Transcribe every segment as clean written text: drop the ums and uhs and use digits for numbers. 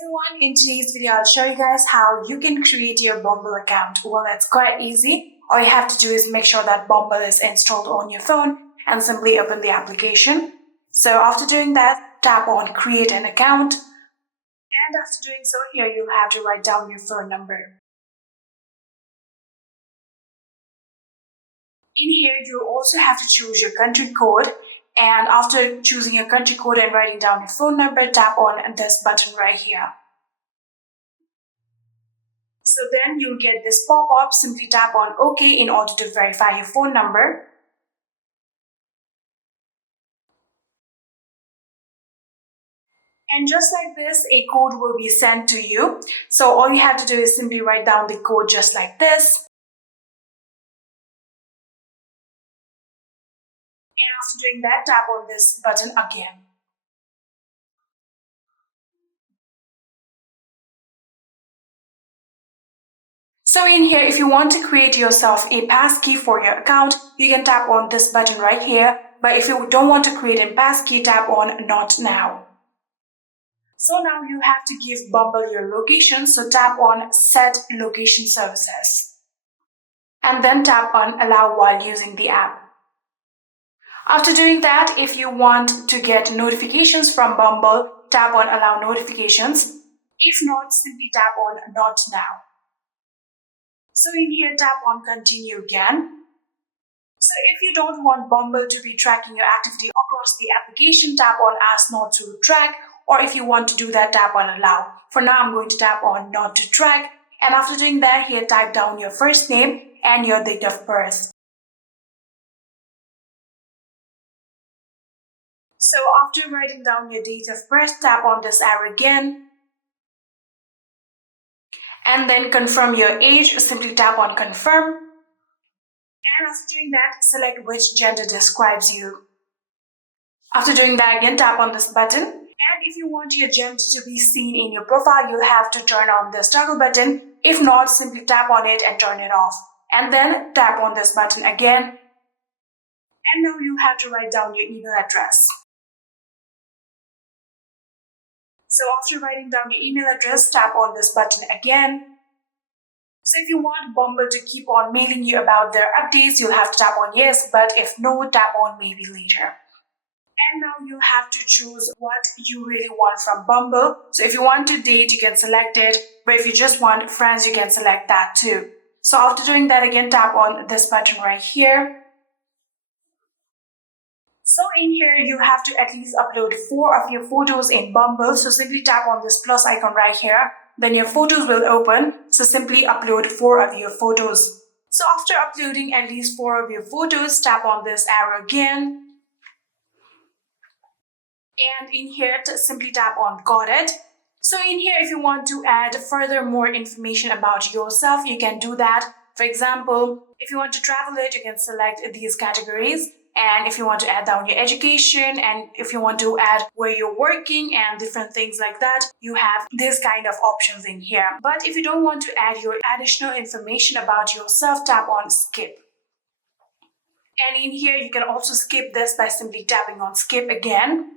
Everyone, in today's video I'll show you guys how you can create your Bumble account. Well, it's quite easy. All you have to do is make sure that Bumble is installed on your phone and simply open the application. So after doing that, tap on create an account, and after doing so, here you'll have to write down your phone number. In here you'll also have to choose your country code, and after choosing your country code and writing down your phone number, tap on this button right here. So then you'll get this pop-up. Simply tap on OK in order to verify your phone number. And just like this, a code will be sent to you. So all you have to do is simply write down the code just like this. And after doing that, tap on this button again. So in here, if you want to create yourself a passkey for your account, you can tap on this button right here. But if you don't want to create a passkey, tap on Not Now. So now you have to give Bumble your location, so tap on Set Location Services. And then tap on Allow while using the app. After doing that, if you want to get notifications from Bumble, tap on Allow Notifications. If not, simply tap on Not Now. So in here, tap on Continue again. So if you don't want Bumble to be tracking your activity across the application, tap on Ask Not to Track, or if you want to do that, tap on Allow. For now, I'm going to tap on Not to Track, and after doing that, here type down your first name and your date of birth. So after writing down your date of birth, tap on this arrow again. And then confirm your age, simply tap on Confirm. And after doing that, select which gender describes you. After doing that again, tap on this button. And if you want your gender to be seen in your profile, you'll have to turn on this toggle button. If not, simply tap on it and turn it off. And then tap on this button again. And now you have to write down your email address. So after writing down your email address, tap on this button again. So if you want Bumble to keep on mailing you about their updates, you'll have to tap on yes, but if no, tap on maybe later. And now you have to choose what you really want from Bumble. So if you want to date, you can select it, but if you just want friends, you can select that too. So after doing that again, tap on this button right here. So in here, you have to at least upload 4 of your photos in Bumble. So simply tap on this plus icon right here. Then your photos will open. So simply upload 4 of your photos. So after uploading at least 4 of your photos, tap on this arrow again. And in here, simply tap on Got It. So in here, if you want to add further more information about yourself, you can do that. For example, if you want to travel it, you can select these categories. And if you want to add down your education, and if you want to add where you're working and different things like that, you have this kind of options in here. But if you don't want to add your additional information about yourself, tap on Skip. And in here, you can also skip this by simply tapping on Skip again.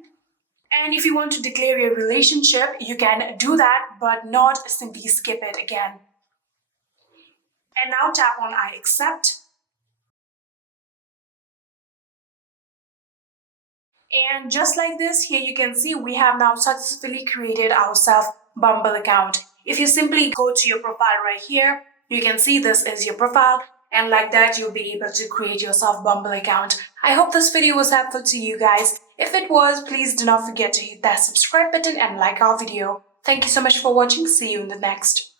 And if you want to declare your relationship, you can do that, but not simply skip it again. And now tap on I accept. And just like this, here you can see we have now successfully created our Bumble account. If you simply go to your profile right here, you can see this is your profile, and like that you'll be able to create your Bumble account. I hope this video was helpful to you guys. If it was, please do not forget to hit that subscribe button and like our video. Thank you so much for watching. See you in the next.